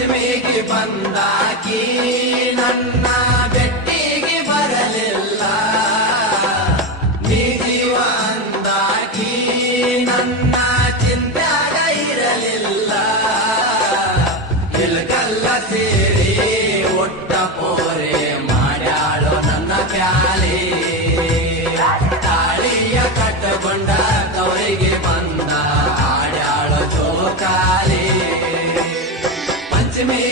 ಪಂಚಮಿಗೆ ಬಂದಾಕಿ ನನ್ನ ಬೆಟ್ಟಿಗೆ ಬರಲಿಲ್ಲ, ನೀ ಜೀವ ಅಂದಾಕಿ ನನ್ನ ಚಿಂತ್ಯಾಗ ಇರಲಿಲ್ಲ. ಇಲ್ಕಲ್ಲ ಸೇರಿ ಒಟ್ಟ ಪೋರೆ ಮಾಡ್ಯಾಳು ನನ್ನ ಪ್ಯಾಲಿ, ತಾಳಿಯ ಕಟ್ಟಕೊಂಡ ತವರಿಗೆ ಬಂದ ಆಡ್ಯಾಳು ಜೋಕಾಲಿ. ಪಂಚಮಿ